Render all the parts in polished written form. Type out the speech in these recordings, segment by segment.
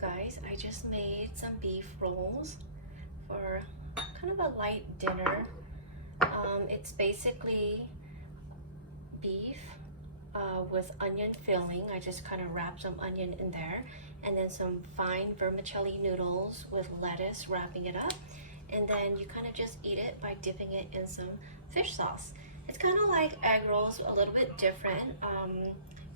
guys, I just made some beef rolls for kind of a light dinner. It's basically beef with onion filling. I just kind of wrap some onion in there, and then some fine vermicelli noodles with lettuce wrapping it up, and then you kind of just eat it by dipping it in some fish sauce. It's kind of like egg rolls, a little bit different.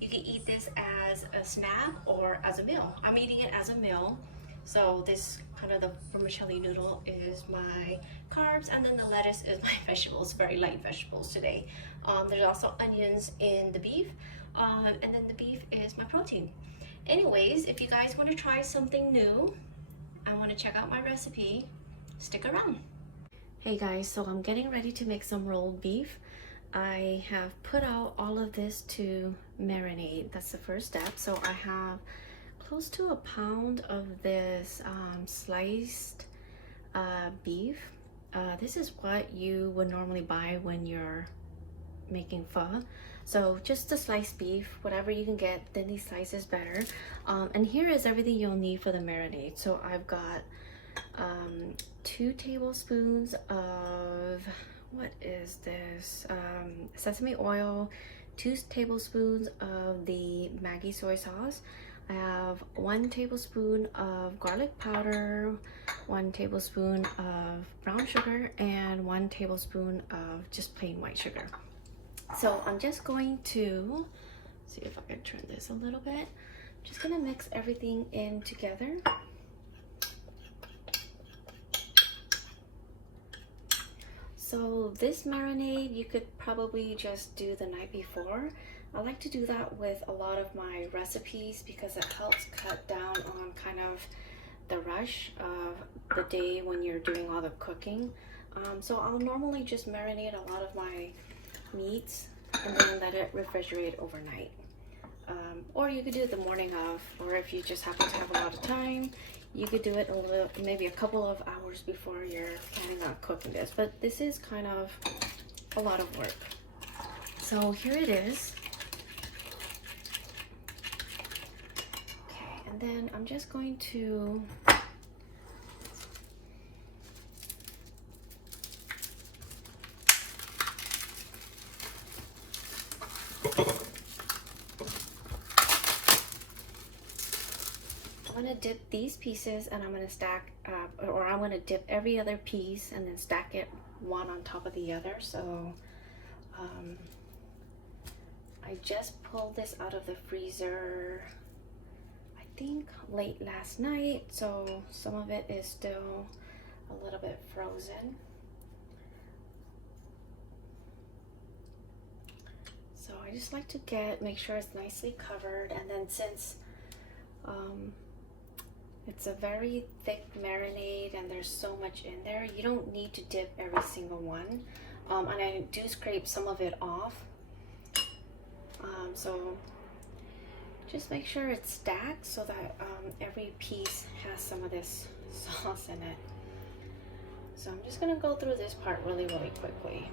You can eat this as a snack or as a meal. I'm eating it as a meal. So this kind of the vermicelli noodle is my carbs, and then the lettuce is my vegetables, very light vegetables today. There's also onions in the beef, and then the beef is my protein. Anyways, if you guys want to try something new and want to check out my recipe, stick around. Hey guys, so I'm getting ready to make some rolled beef. I have put out all of this to marinate. That's the first step. So I have close to a pound of this sliced beef. This is what you would normally buy when you're making pho. So just the sliced beef, whatever you can get, thinly sliced is better. And here is everything you'll need for the marinade. So I've got 2 tablespoons of, what is this, sesame oil, 2 tablespoons of the Maggi soy sauce. I have 1 tablespoon of garlic powder, 1 tablespoon of brown sugar, and 1 tablespoon of just plain white sugar. So I'm just going to see if I can turn this a little bit. Just gonna mix everything in together. So this marinade you could probably just do the night before. I like to do that with a lot of my recipes because it helps cut down on kind of the rush of the day when you're doing all the cooking. So I'll normally just marinate a lot of my meats and then let it refrigerate overnight. Or you could do it the morning of, or if you just happen to have a lot of time, you could do it maybe a couple of hours before you're planning on cooking this. But this is kind of a lot of work. So here it is. Okay, and then I'm just going to dip these pieces, and I'm going to stack or I'm going to dip every other piece and then stack it one on top of the other. So I just pulled this out of the freezer, I think late last night, so some of it is still a little bit frozen. So I just like to make sure it's nicely covered, and then since it's a very thick marinade and there's so much in there, you don't need to dip every single one. And I do scrape some of it off. So just make sure it's stacked so that every piece has some of this sauce in it. So I'm just gonna go through this part really quickly.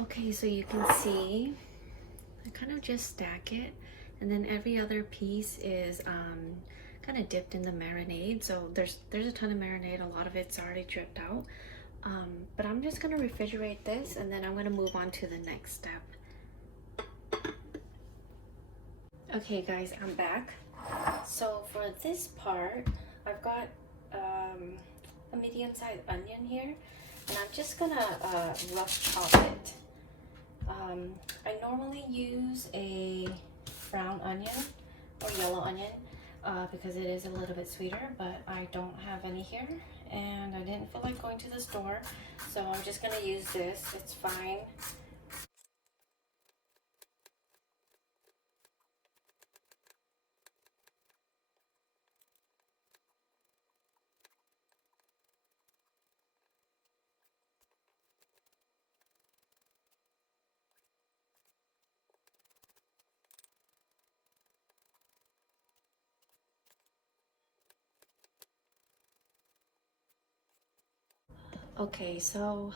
Okay, so you can see I kind of just stack it, and then every other piece is kind of dipped in the marinade. So there's a ton of marinade, a lot of it's already dripped out. But I'm just gonna refrigerate this, and then I'm gonna move on to the next step. Okay guys, I'm back. So for this part, I've got a medium-sized onion here, and I'm just gonna rough chop it. I normally use a brown onion or yellow onion because it is a little bit sweeter, but I don't have any here and I didn't feel like going to the store, so I'm just gonna use this. It's fine. Okay, so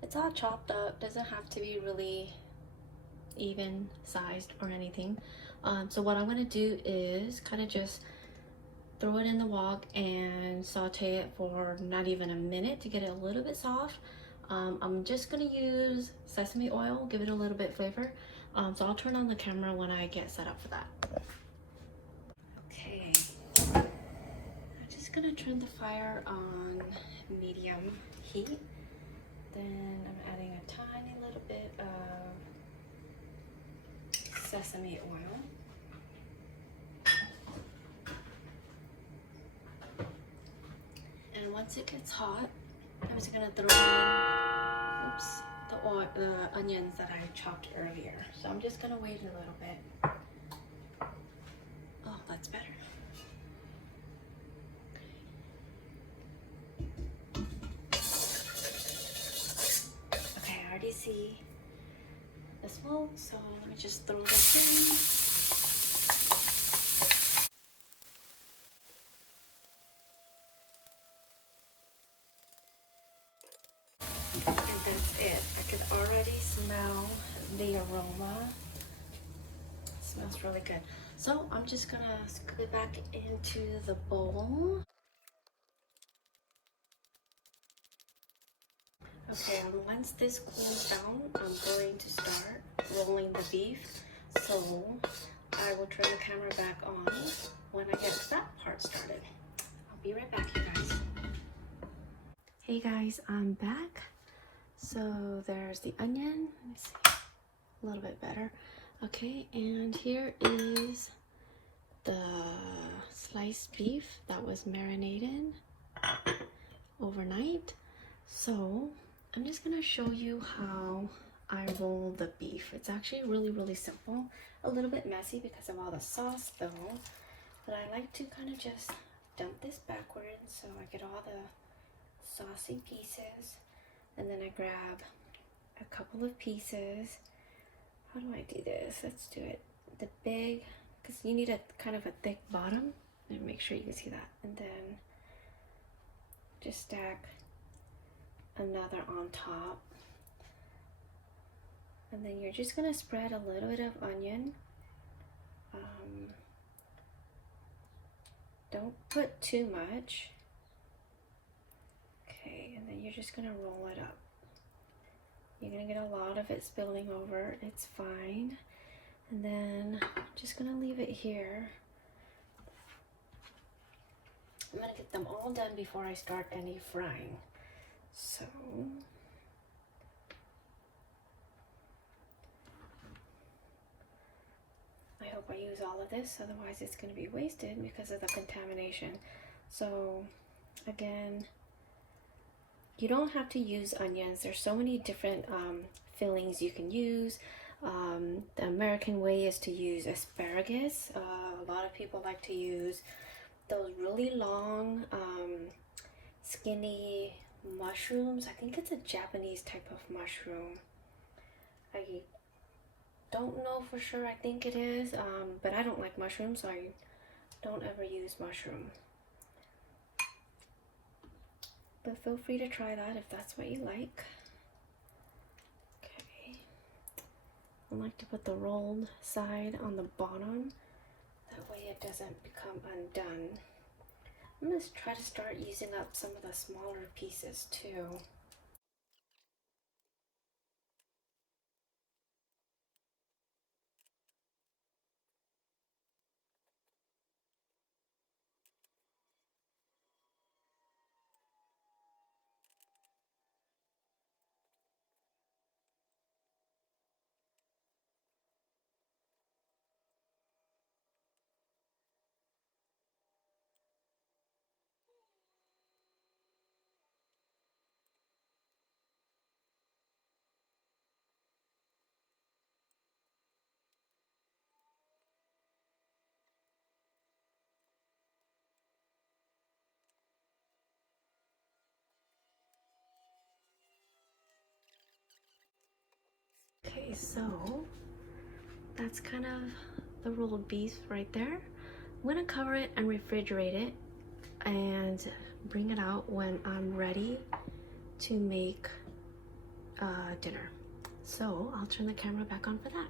it's all chopped up, doesn't have to be really even sized or anything. So what I'm gonna do is kind of just throw it in the wok and saute it for not even a minute to get it a little bit soft. I'm just gonna use sesame oil, give it a little bit flavor. So I'll turn on the camera when I get set up for that. Okay, I'm just gonna turn the fire on medium heat. Then I'm adding a tiny little bit of sesame oil. And once it gets hot, I'm just gonna throw in, the onions that I chopped earlier. So I'm just gonna wait a little bit. Oh, that's better. Okay, I already see the smoke, so let me just throw this in. And that's it. I could already smell the aroma. It smells really good. So I'm just gonna scoop it back into the bowl. Okay, and once this cools down, I'm going to start rolling the beef. So I will turn the camera back on when I get that part started. I'll be right back, you guys. Hey guys, I'm back. So there's the onion. Let me see, a little bit better. Okay, and here is the sliced beef that was marinated overnight. So I'm just gonna show you how I roll the beef. It's actually really simple. A little bit messy because of all the sauce though, but I like to kind of just dump this backwards so I get all the saucy pieces, and then I grab a couple of pieces. How do I do this? Let's do it the big, because you need a kind of a thick bottom, and make sure you can see that, and then just stack another on top, and then you're just gonna spread a little bit of onion. Don't put too much. Okay, and then you're just gonna roll it up. You're gonna get a lot of it spilling over, it's fine. And then I'm just gonna leave it here. I'm gonna get them all done before I start any frying. So I hope I use all of this, otherwise it's gonna be wasted because of the contamination. So again, you don't have to use onions. There's so many different fillings you can use. The American way is to use asparagus. A lot of people like to use those really long, skinny mushrooms. I think it's a Japanese type of mushroom. I don't know for sure. I think it is, but I don't like mushrooms, so I don't ever use mushroom. But feel free to try that if that's what you like. Okay. I like to put the rolled side on the bottom. That way it doesn't become undone. I'm going to try to start using up some of the smaller pieces too. Okay, so that's kind of the rolled beef right there. I'm gonna cover it and refrigerate it and bring it out when I'm ready to make dinner. So I'll turn the camera back on for that.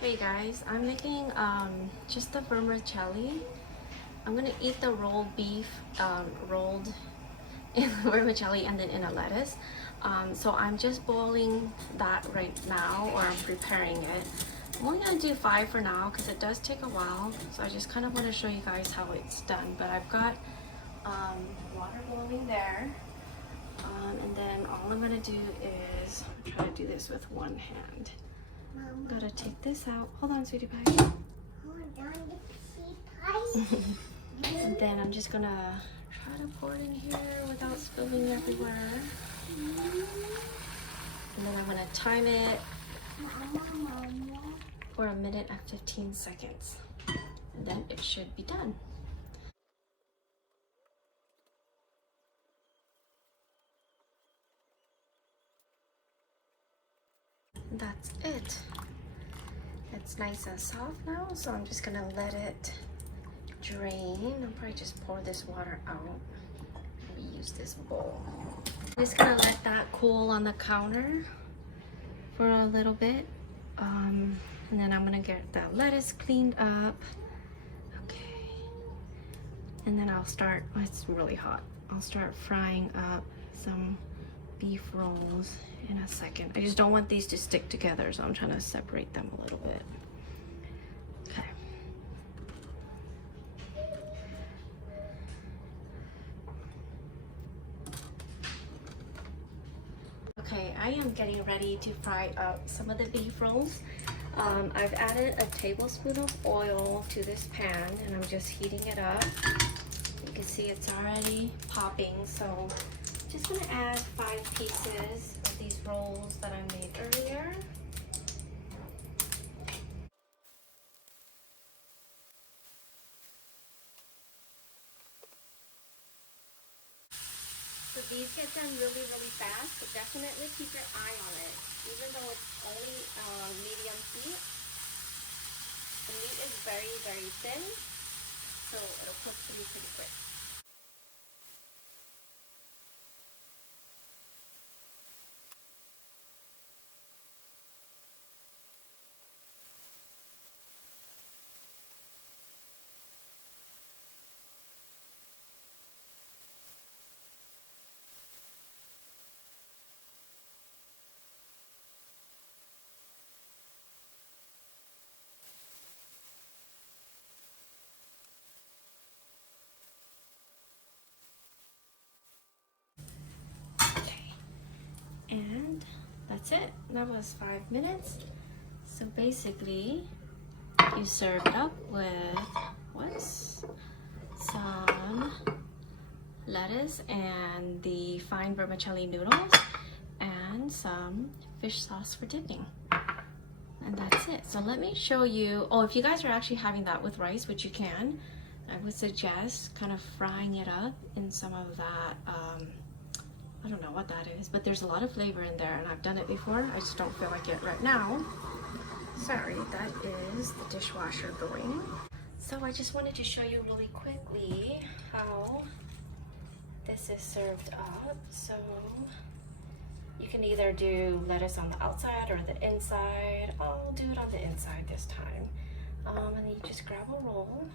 Hey guys, I'm making just the vermicelli. I'm gonna eat the rolled beef rolled in vermicelli and then in a lettuce. So I'm just boiling that right now, or I'm preparing it. I'm only gonna do 5 for now because it does take a while. So I just kind of want to show you guys how it's done. But I've got water boiling there. And then all I'm gonna do is try to do this with one hand. Mama. Gotta take this out. Hold on, sweetie pie. Hold on, and then I'm just gonna try to pour it in here without spilling everywhere. And then I'm gonna time it for 1 minute and 15 seconds. And then it should be done. That's it. It's nice and soft now, so I'm just gonna let it drain. I'll probably just pour this water out. Maybe use this bowl. I'm just gonna let that cool on the counter for a little bit. And then I'm gonna get the lettuce cleaned up. Okay. And then I'll start, oh, it's really hot. I'll start frying up some beef rolls in a second. I just don't want these to stick together, so I'm trying to separate them a little bit. Okay. Okay, I am getting ready to fry up some of the beef rolls. I've added a tablespoon of oil to this pan and I'm just heating it up. You can see it's already popping, so just gonna add 5 pieces of these rolls that I made earlier. So these get done really, really fast, but definitely keep your eye on it. Even though it's only medium heat, the meat is very, very thin, so it'll cook through pretty quick. And that's it. That was 5 minutes. So basically, you serve it up with some lettuce and the fine vermicelli noodles and some fish sauce for dipping. And that's it. So let me show you. Oh, if you guys are actually having that with rice, which you can, I would suggest kind of frying it up in some of that I don't know what that is, but there's a lot of flavor in there, and I've done it before. I just don't feel like it right now. Sorry, that is the dishwasher going. So I just wanted to show you really quickly how this is served up. So you can either do lettuce on the outside or the inside. I'll do it on the inside this time. And then you just grab a roll,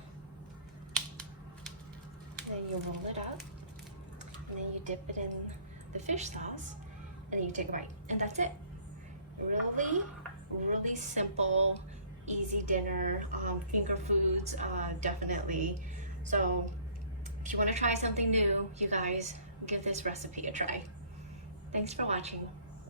and then you roll it up, and then you dip it in the fish sauce, and then you take a bite, and that's it. Really, really simple, easy dinner, finger foods, definitely. So if you want to try something new, you guys, give this recipe a try. Thanks for watching.